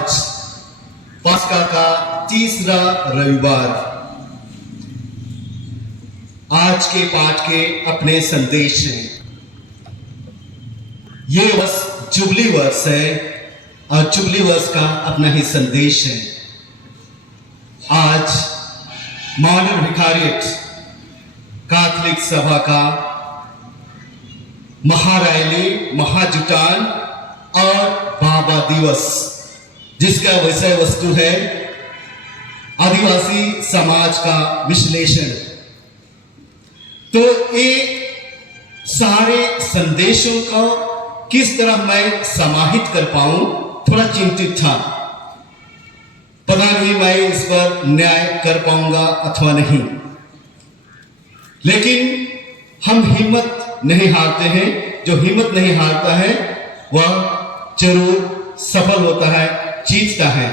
आज पास्का का तीसरा रविवार। आज के पाठ के अपने संदेश हैं। ये वर्ष जुबली वर्ष है और जुबली वर्ष का अपना ही संदेश है। आज मॉडर्न विकारिएट कैथोलिक सभा का महारैली, महाजुटान और बाबा दिवस, जिसका विषय वस्तु है आदिवासी समाज का विश्लेषण। तो ये सारे संदेशों को किस तरह मैं समाहित कर पाऊं, थोड़ा चिंतित था। पता नहीं मैं इस पर न्याय कर पाऊंगा अथवा नहीं, लेकिन हम हिम्मत नहीं हारते हैं। जो हिम्मत नहीं हारता है वह जरूर सफल होता है, जीतता है।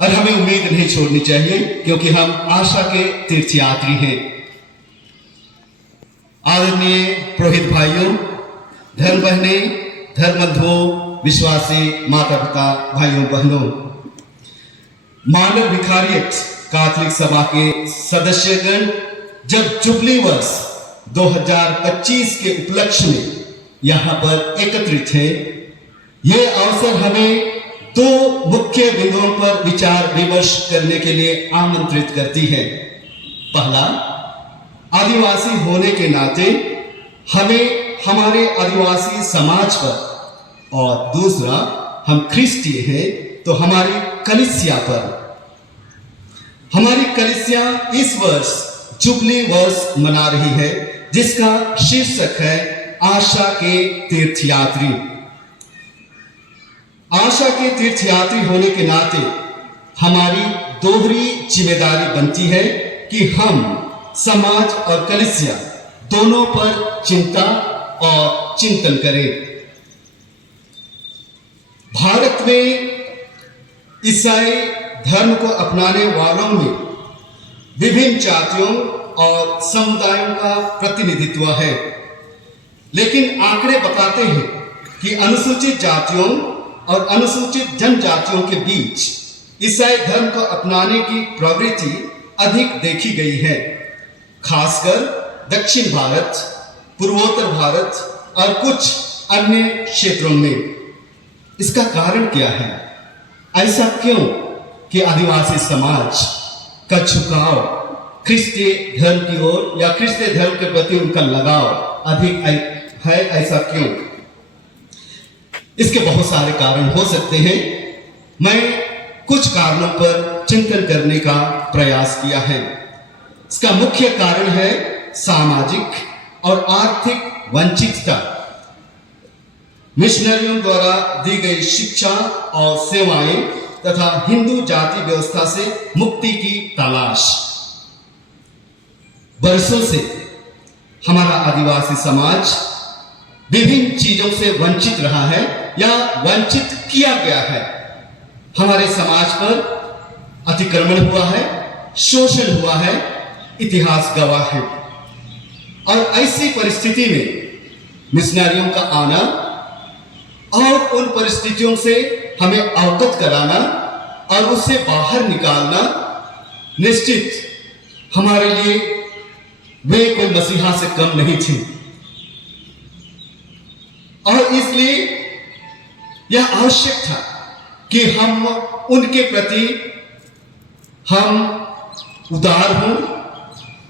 और हमें उम्मीद नहीं छोड़नी चाहिए, क्योंकि हम आशा के तीर्थयात्री हैं। आदरणीय पुरोहित भाइयों, धर्म बहनें, धर्म बंधुओं, विश्वासी माता पिता, भाइयों बहनों, मॉडर्न विकारिएट कैथोलिक सभा के सदस्यगण जब जुबली वर्ष 2025 के उपलक्ष्य में यहां पर एकत्रित है, ये अवसर हमें दो मुख्य बिंदुओं पर विचार विमर्श करने के लिए आमंत्रित करती है। पहला, आदिवासी होने के नाते हमें हमारे आदिवासी समाज पर, और दूसरा, हम ख्रिस्तीय हैं तो हमारी कलीसिया पर। हमारी कलीसिया इस वर्ष जुबली वर्ष मना रही है, जिसका शीर्षक है आशा के तीर्थयात्री। आशा के तीर्थयात्री होने के नाते हमारी दोहरी जिम्मेदारी बनती है कि हम समाज और कलीसिया दोनों पर चिंता और चिंतन करें। भारत में ईसाई धर्म को अपनाने वालों में विभिन्न जातियों और समुदायों का प्रतिनिधित्व है, लेकिन आंकड़े बताते हैं कि अनुसूचित जातियों और अनुसूचित जनजातियों के बीच ईसाई धर्म को अपनाने की प्रवृत्ति अधिक देखी गई है, खासकर दक्षिण भारत, पूर्वोत्तर भारत और कुछ अन्य क्षेत्रों में। इसका कारण क्या है? ऐसा क्यों कि आदिवासी समाज का झुकाव ख्रिस्तीय धर्म की ओर या ख्रिस्तीय धर्म के प्रति उनका लगाव अधिक है? ऐसा क्यों? इसके बहुत सारे कारण हो सकते हैं। मैं कुछ कारणों पर चिंतन करने का प्रयास किया है। इसका मुख्य कारण है सामाजिक और आर्थिक वंचितता, मिशनरियों द्वारा दी गई शिक्षा और सेवाएं तथा हिंदू जाति व्यवस्था से मुक्ति की तलाश। बरसों से हमारा आदिवासी समाज विभिन्न चीजों से वंचित रहा है या वंचित किया गया है। हमारे समाज पर अतिक्रमण हुआ है, शोषण हुआ है, इतिहास गवाह है। और ऐसी परिस्थिति में मिशनरियों का आना और उन परिस्थितियों से हमें अवगत कराना और उससे बाहर निकालना निश्चित हमारे लिए वे कोई मसीहा से कम नहीं थे। और इसलिए यह आवश्यक था कि हम उनके प्रति हम उदार हों,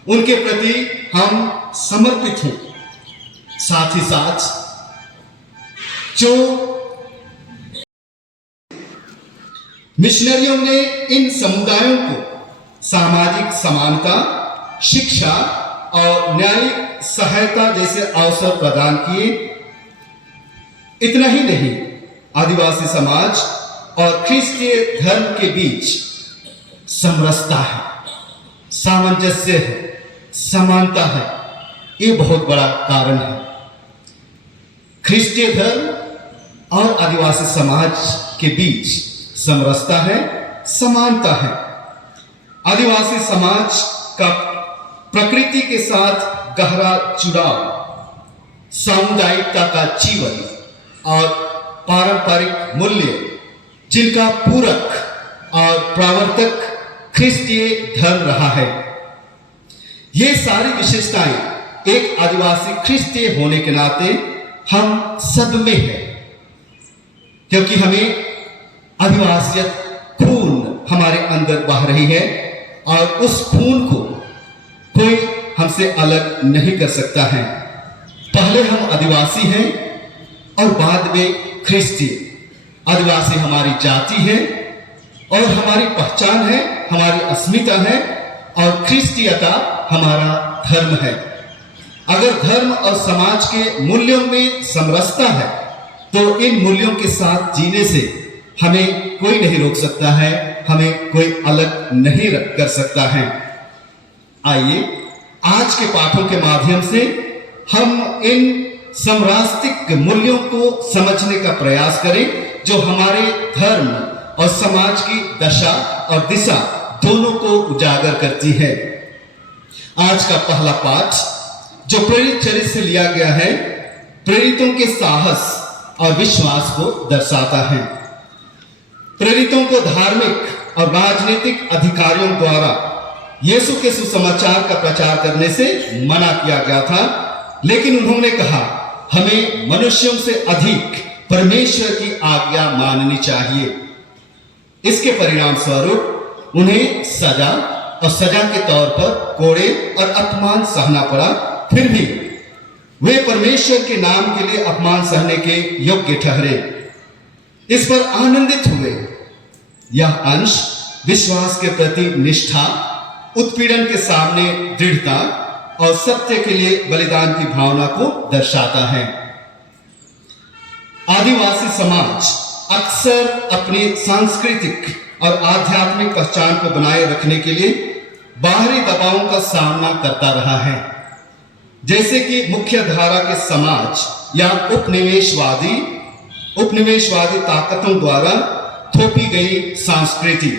उनके प्रति हम समर्पित हों। साथ ही साथ जो मिशनरियों ने इन समुदायों को सामाजिक समानता, शिक्षा और न्यायिक सहायता जैसे अवसर प्रदान किए, इतना ही नहीं, आदिवासी समाज और ख्रिस्तीय धर्म के बीच समरसता है, सामंजस्य है, समानता है। ये बहुत बड़ा कारण है। ख्रिस्तीय धर्म और आदिवासी समाज के बीच समरसता है, समानता है। आदिवासी समाज का प्रकृति के साथ गहरा जुड़ाव, सामुदायिकता का जीवन और पारंपरिक मूल्य जिनका पूरक और प्रवर्तक ख्रिस्तीय धर्म रहा है। ये सारी विशेषताएं एक आदिवासी ख्रिस्तीय होने के नाते हम सब में है, क्योंकि हमें आदिवासियत खून हमारे अंदर बह रही है और उस खून को कोई हमसे अलग नहीं कर सकता है। पहले हम आदिवासी हैं और बाद में ख्रिस्तीय। आदिवासी हमारी जाति है और हमारी पहचान है, हमारी अस्मिता है, और ख्रिस्तीयता हमारा धर्म है। अगर धर्म और समाज के मूल्यों में समरसता है तो इन मूल्यों के साथ जीने से हमें कोई नहीं रोक सकता है, हमें कोई अलग नहीं कर सकता है। आइए आज के पाठों के माध्यम से हम इन समरास्तिक मूल्यों को समझने का प्रयास करें जो हमारे धर्म और समाज की दशा और दिशा दोनों को उजागर करती है। आज का पहला पाठ जो प्रेरित चरित्र से लिया गया है, प्रेरितों के साहस और विश्वास को दर्शाता है। प्रेरितों को धार्मिक और राजनीतिक अधिकारियों द्वारा यीशु के सुसमाचार का प्रचार करने से मना किया गया था, लेकिन उन्होंने कहा हमें मनुष्यों से अधिक परमेश्वर की आज्ञा माननी चाहिए। इसके परिणाम स्वरूप उन्हें सजा और सजा के तौर पर कोड़े और अपमान सहना पड़ा। फिर भी वे परमेश्वर के नाम के लिए अपमान सहने के योग्य ठहरे, इस पर आनंदित हुए। यह अंश विश्वास के प्रति निष्ठा, उत्पीड़न के सामने दृढ़ता और सत्य के लिए बलिदान की भावना को दर्शाता है। आदिवासी समाज अक्सर अपनी सांस्कृतिक और आध्यात्मिक पहचान को बनाए रखने के लिए बाहरी दबावों का सामना करता रहा है, जैसे कि मुख्य धारा के समाज या उपनिवेशवादी ताकतों द्वारा थोपी गई संस्कृति।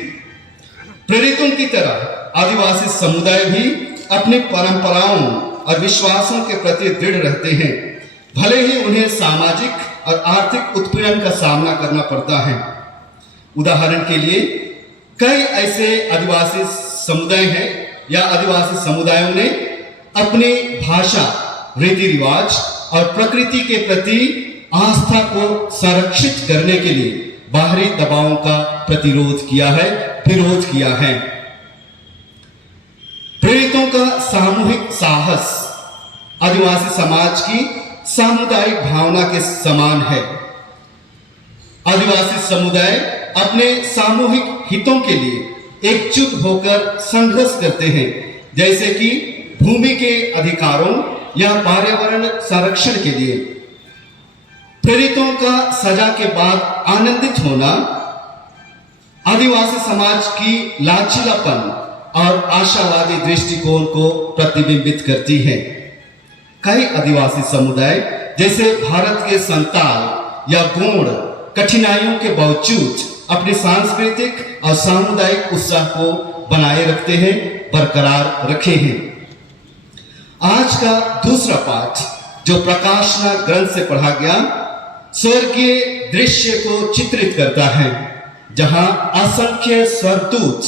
प्रेरितों की तरह आदिवासी समुदाय भी अपनी परंपराओं और विश्वासों के प्रति दृढ़ रहते हैं, भले ही उन्हें सामाजिक और आर्थिक उत्पीड़न का सामना करना पड़ता है। उदाहरण के लिए कई ऐसे आदिवासी समुदाय हैं या आदिवासी समुदायों ने अपनी भाषा, रीति रिवाज और प्रकृति के प्रति आस्था को संरक्षित करने के लिए बाहरी दबावों का प्रतिरोध किया है, विरोध किया है। प्रेरितों का सामूहिक साहस आदिवासी समाज की सामुदायिक भावना के समान है। आदिवासी समुदाय अपने सामूहिक हितों के लिए एकजुट होकर संघर्ष करते हैं, जैसे कि भूमि के अधिकारों या पर्यावरण संरक्षण के लिए। प्रेरितों का सजा के बाद आनंदित होना आदिवासी समाज की लचीलापन और आशावादी दृष्टिकोण को प्रतिबिंबित करती है। कई आदिवासी समुदाय जैसे भारत के संताल या गोंड कठिनाइयों के बावजूद अपनी सांस्कृतिक और सामुदायिक उत्साह को बनाए रखते हैं, बरकरार रखे हैं। आज का दूसरा पाठ जो प्रकाशना ग्रंथ से पढ़ा गया स्वर्गीय दृश्य को चित्रित करता है, जहां असंख्य स्वर्गदूत,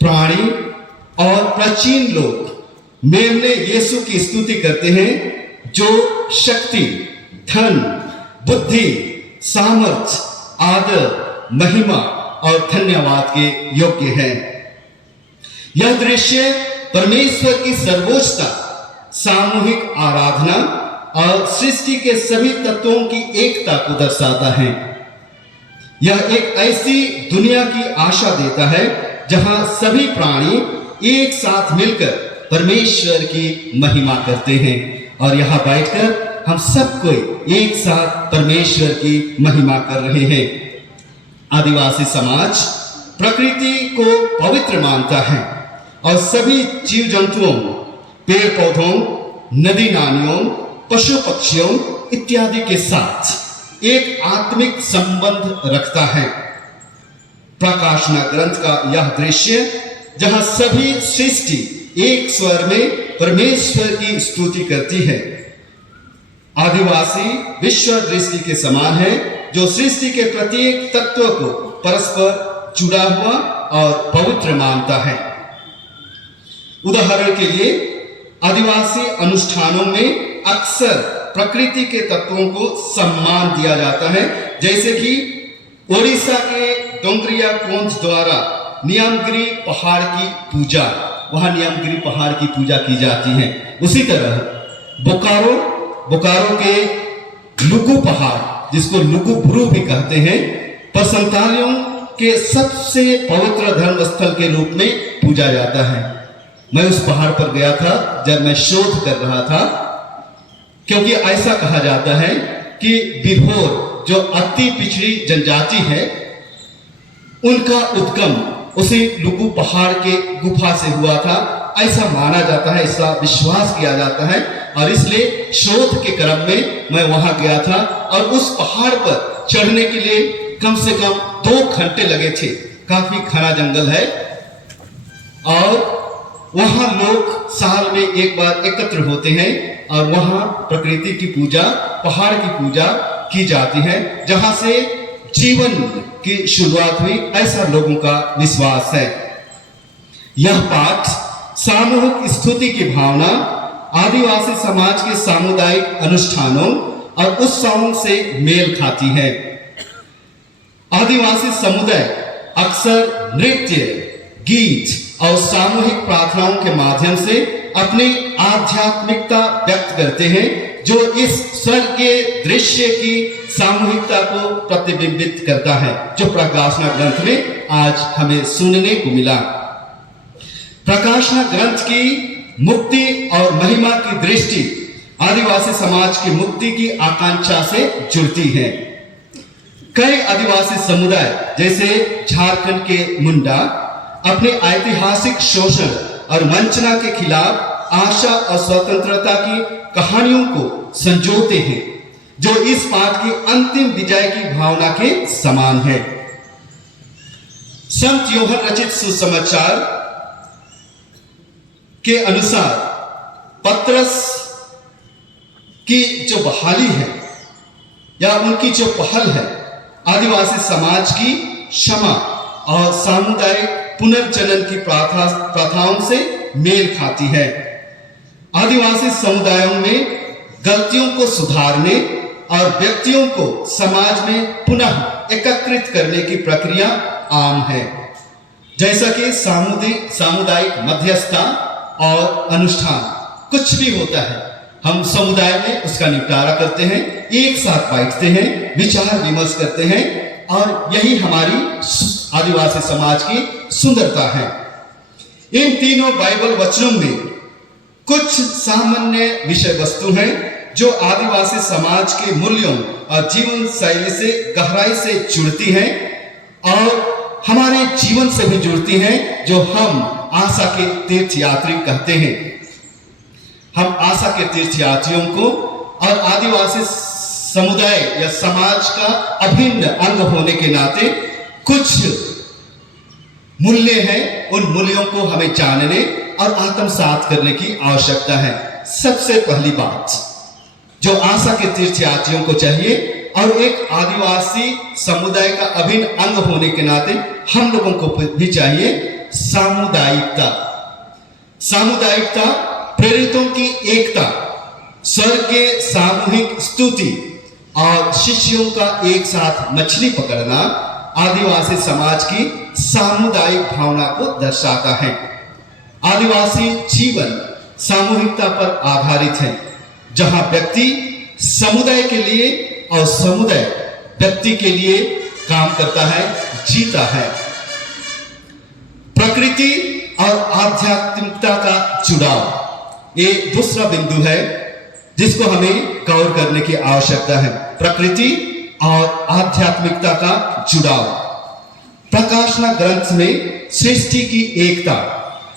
प्राणी और प्राचीन लोग मेमने यीशु की स्तुति करते हैं, जो शक्ति, धन, बुद्धि, सामर्थ्य, आदर, महिमा और धन्यवाद के योग्य है। यह दृश्य परमेश्वर की सर्वोच्चता, सामूहिक आराधना और सृष्टि के सभी तत्वों की एकता को दर्शाता है। यह एक ऐसी दुनिया की आशा देता है जहां सभी प्राणी एक साथ मिलकर परमेश्वर की महिमा करते हैं, और यहाँ बैठकर हम सब कोई एक साथ परमेश्वर की महिमा कर रहे हैं। आदिवासी समाज प्रकृति को पवित्र मानता है और सभी जीव जंतुओं, पेड़ पौधों, नदी नालियों, पशु पक्षियों इत्यादि के साथ एक आत्मिक संबंध रखता है। प्रकाशना ग्रंथ का यह दृश्य जहां सभी सृष्टि एक स्वर में परमेश्वर की स्तुति करती है, आदिवासी विश्व दृष्टि के समान है, जो सृष्टि के प्रत्येक तत्व को परस्पर जुड़ा हुआ और पवित्र मानता है। उदाहरण के लिए आदिवासी अनुष्ठानों में अक्सर प्रकृति के तत्वों को सम्मान दिया जाता है, जैसे कि ओडिशा के डोंगरिया कोंज द्वारा नियमगिरी पहाड़ की पूजा, वहां नियमगिरी पहाड़ की पूजा की जाती है। उसी तरह बोकारो के लुगु पहाड़, जिसको लुगु बुरु भी कहते हैं, पर संतालियों के सबसे पवित्र धर्म स्थल के रूप में पूजा जाता है। मैं उस पहाड़ पर गया था जब मैं शोध कर रहा था, क्योंकि ऐसा कहा जाता है कि बिरहोर जो अति पिछड़ी जनजाति है, उनका उद्गम उसी लुगु पहाड़ के गुफा से हुआ था, ऐसा माना जाता है, ऐसा विश्वास किया जाता है। और इसलिए शोध के क्रम में मैं वहां गया था और उस पहाड़ पर चढ़ने के लिए कम से कम 2 घंटे लगे थे। काफी घना जंगल है और वहां लोग साल में एक बार एकत्र होते हैं और वहां प्रकृति की पूजा, पहाड़ की पूजा की जाती है, जहां से जीवन की शुरुआत हुई, ऐसा लोगों का विश्वास है। यह पाठ सामूहिक स्तुति की भावना, आदिवासी समाज के सामुदायिक अनुष्ठानों और उत्सवों से मेल खाती है। आदिवासी समुदाय अक्सर नृत्य, गीत और सामूहिक प्रार्थनाओं के माध्यम से अपनी आध्यात्मिकता व्यक्त करते हैं, जो इस स्वर्गीय दृश्य की सामूहिकता को प्रतिबिंबित करता है, जो प्रकाशना ग्रंथ में आज हमें सुनने को मिला। प्रकाशना ग्रंथ की मुक्ति और महिमा की दृष्टि आदिवासी समाज की मुक्ति की आकांक्षा से जुड़ती है। कई आदिवासी समुदाय जैसे झारखंड के मुंडा अपने ऐतिहासिक शोषण और वंचना के खिलाफ आशा और स्वतंत्रता की कहानियों को संजोते हैं, जो इस पाठ की अंतिम विजय की भावना के समान है। संत यूहन्ना रचित सुसमाचार के अनुसार पतरस की जो बहाली है या उनकी जो पहल है, आदिवासी समाज की क्षमा और सामुदायिक पुनर्जनन की प्रथाओं से मेल खाती है। आदिवासी समुदायों में गलतियों को सुधारने और व्यक्तियों को समाज में पुनः एकत्रित करने की प्रक्रिया आम है, जैसा कि सामुदायिक मध्यस्थता और अनुष्ठान कुछ भी होता है, हम समुदाय में उसका निपटारा करते हैं, एक साथ बैठते हैं, विचार विमर्श करते हैं, और यही हमारी आदिवासी समाज की सुंदरता है। इन तीनों बाइबल वचनों में कुछ सामान्य विषय वस्तु हैं जो आदिवासी समाज के मूल्यों और जीवन शैली से गहराई से जुड़ती हैं और हमारे जीवन से भी जुड़ती हैं, जो हम आशा के तीर्थ यात्री कहते हैं। हम आशा के तीर्थ यात्रियों को और आदिवासी समुदाय या समाज का अभिन्न अंग होने के नाते कुछ मूल्य हैं, उन मूल्यों को हमें जानने और आत्मसात करने की आवश्यकता है। सबसे पहली बात जो आशा के तीर्थ यात्रियों को चाहिए और एक आदिवासी समुदाय का अभिन्न अंग होने के नाते हम लोगों को भी चाहिए, सामुदायिकता। सामुदायिकता, प्रेरितों की एकता, स्वर्ग के सामूहिक स्तुति और शिष्यों का एक साथ मछली पकड़ना आदिवासी समाज की सामुदायिक भावना को दर्शाता है। आदिवासी जीवन सामूहिकता पर आधारित है, जहां व्यक्ति समुदाय के लिए और समुदाय व्यक्ति के लिए काम करता है, जीता है। प्रकृति और आध्यात्मिकता का जुड़ाव, ये दूसरा बिंदु है जिसको हमें गौर करने की आवश्यकता है। प्रकृति और आध्यात्मिकता का जुड़ाव। प्रकाशना ग्रंथ में सृष्टि की एकता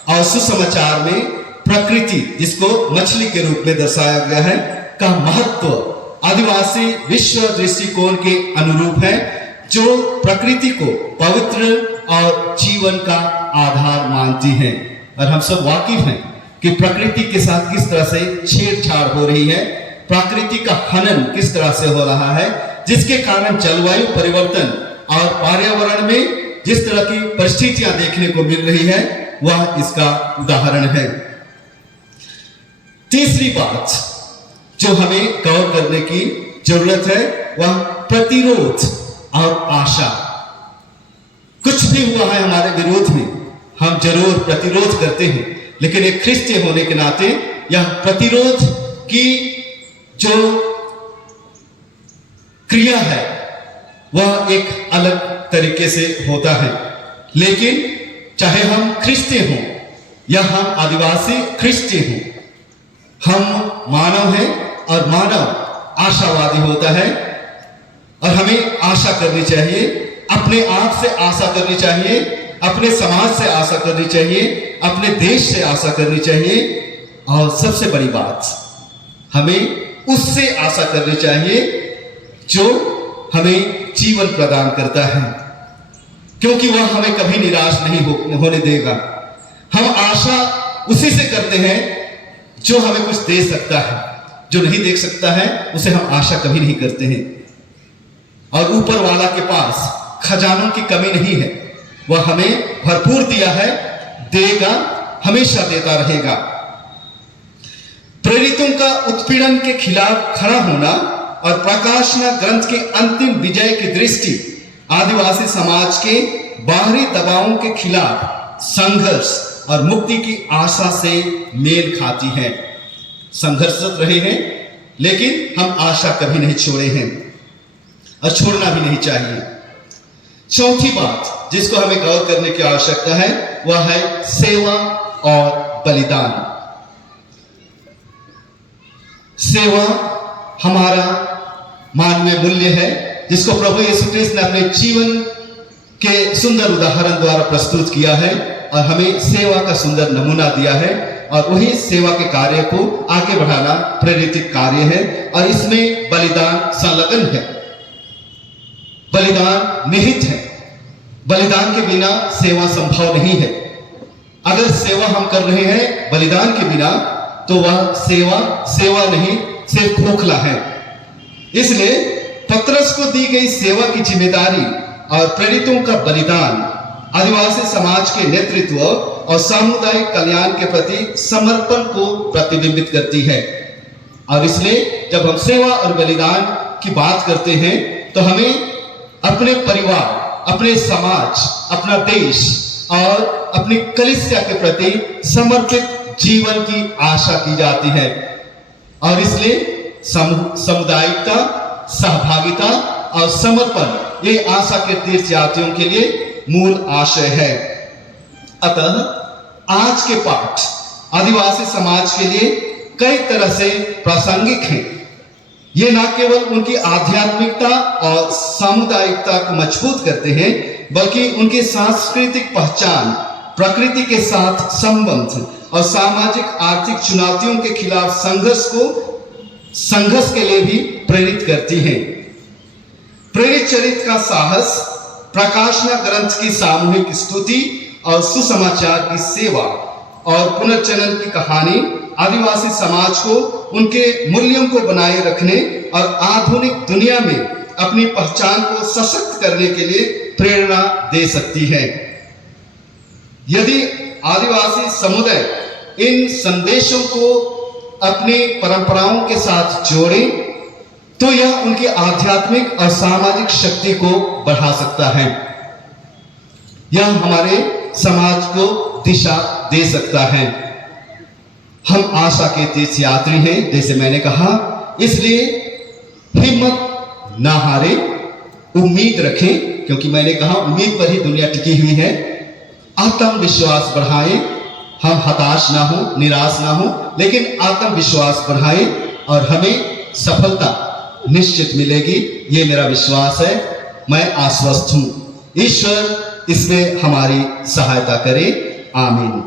और सुसमाचार में प्रकृति, जिसको मछली के रूप में दर्शाया गया है, का महत्व आदिवासी विश्व दृष्टिकोण के अनुरूप है, जो प्रकृति को पवित्र और जीवन का आधार मानती है। और हम सब वाकिफ हैं कि प्रकृति के साथ किस तरह से छेड़छाड़ हो रही है, प्रकृति का हनन किस तरह से हो रहा है, जिसके कारण जलवायु परिवर्तन और पर्यावरण में जिस तरह की परिस्थितियां देखने को मिल रही है वह इसका उदाहरण है। तीसरी बात जो हमें गौर करने की जरूरत है वह प्रतिरोध और आशा। कुछ भी हुआ है हमारे विरोध में, हम जरूर प्रतिरोध करते हैं, लेकिन एक ख्रिस्ती होने के नाते यह प्रतिरोध की जो क्रिया है वह एक अलग तरीके से होता है। लेकिन चाहे हम ख्रिस्ती हों या हम आदिवासी ख्रिस्ती हों, हम मानव हैं और मानव आशावादी होता है और हमें आशा करनी चाहिए, अपने आप से आशा करनी चाहिए, अपने समाज से आशा करनी चाहिए, अपने देश से आशा करनी चाहिए और सबसे बड़ी बात हमें उससे आशा करनी चाहिए जो हमें जीवन प्रदान करता है, क्योंकि वह हमें कभी निराश नहीं होने देगा। हम आशा उसी से करते हैं जो हमें कुछ दे सकता है, जो नहीं देख सकता है उसे हम आशा कभी नहीं करते हैं। और ऊपर वाला के पास खजानों की कमी नहीं है, वह हमें भरपूर दिया है, देगा, हमेशा देता रहेगा। प्रेरितों का उत्पीड़न के खिलाफ खड़ा होना और प्रकाशना ग्रंथ के अंतिम विजय की दृष्टि आदिवासी समाज के बाहरी दबावों के खिलाफ संघर्ष और मुक्ति की आशा से मेल खाती है। संघर्षरत रहे हैं लेकिन हम आशा कभी नहीं छोड़े हैं और छोड़ना भी नहीं चाहिए। चौथी बात जिसको हमें गौर करने की आवश्यकता है वह है सेवा और बलिदान। सेवा हमारा मानवीय मूल्य है जिसको प्रभु यीशु कृष्ण ने अपने जीवन के सुंदर उदाहरण द्वारा प्रस्तुत किया है और हमें सेवा का सुंदर नमूना दिया है और वही सेवा के कार्य को आगे बढ़ाना प्रेरित कार्य है और इसमें बलिदान संलग्न है, बलिदान निहित है। बलिदान के बिना सेवा संभव नहीं है। अगर सेवा हम कर रहे हैं बलिदान के बिना तो वह सेवा नहीं, सिर्फ खोखला है। इसलिए पतरस को दी गई सेवा की जिम्मेदारी और प्रेरितों का बलिदान आदिवासी समाज के नेतृत्व और सामुदायिक कल्याण के प्रति समर्पण को प्रतिबिंबित करती है। और इसलिए जब हम सेवा और बलिदान की बात करते हैं तो हमें अपने परिवार, अपने समाज, अपना देश और अपनी कलीसिया के प्रति समर्पित जीवन की आशा की जाती है। और इसलिए सामुदायिकता, सहभागिता और समर्पण ये आशा के तीर्थयात्रियों के लिए मूल आशय है। अतः आज के पाठ आदिवासी समाज के लिए कई तरह से प्रासंगिक हैं। ये न केवल उनकी आध्यात्मिकता और सामुदायिकता को मजबूत करते हैं बल्कि उनकी सांस्कृतिक पहचान, प्रकृति के साथ संबंध और सामाजिक आर्थिक चुनौतियों के खिलाफ संघर्ष के लिए भी प्रेरित करती हैं। प्रेरित चरित्र का साहस, प्रकाशना ग्रंथ की सामूहिक स्तुति और सुसमाचार की सेवा और पुनर्जनन की कहानी आदिवासी समाज को उनके मूल्यों को बनाए रखने और आधुनिक दुनिया में अपनी पहचान को सशक्त करने के लिए प्रेरणा दे सकती है। यदि आदिवासी समुदाय इन संदेशों को अपनी परंपराओं के साथ जोड़े तो यह उनकी आध्यात्मिक और सामाजिक शक्ति को बढ़ा सकता है। यह हमारे समाज को दिशा दे सकता है। हम आशा के तीर्थयात्री हैं जैसे मैंने कहा, इसलिए हिम्मत ना हारे, उम्मीद रखें, क्योंकि मैंने कहा उम्मीद पर ही दुनिया टिकी हुई है। आत्मविश्वास बढ़ाएं, हम हताश ना हो, निराश ना हो, लेकिन आत्मविश्वास बढ़ाएं और हमें सफलता निश्चित मिलेगी, ये मेरा विश्वास है। मैं आश्वस्त हूं। ईश्वर इसमें हमारी सहायता करे। आमीन।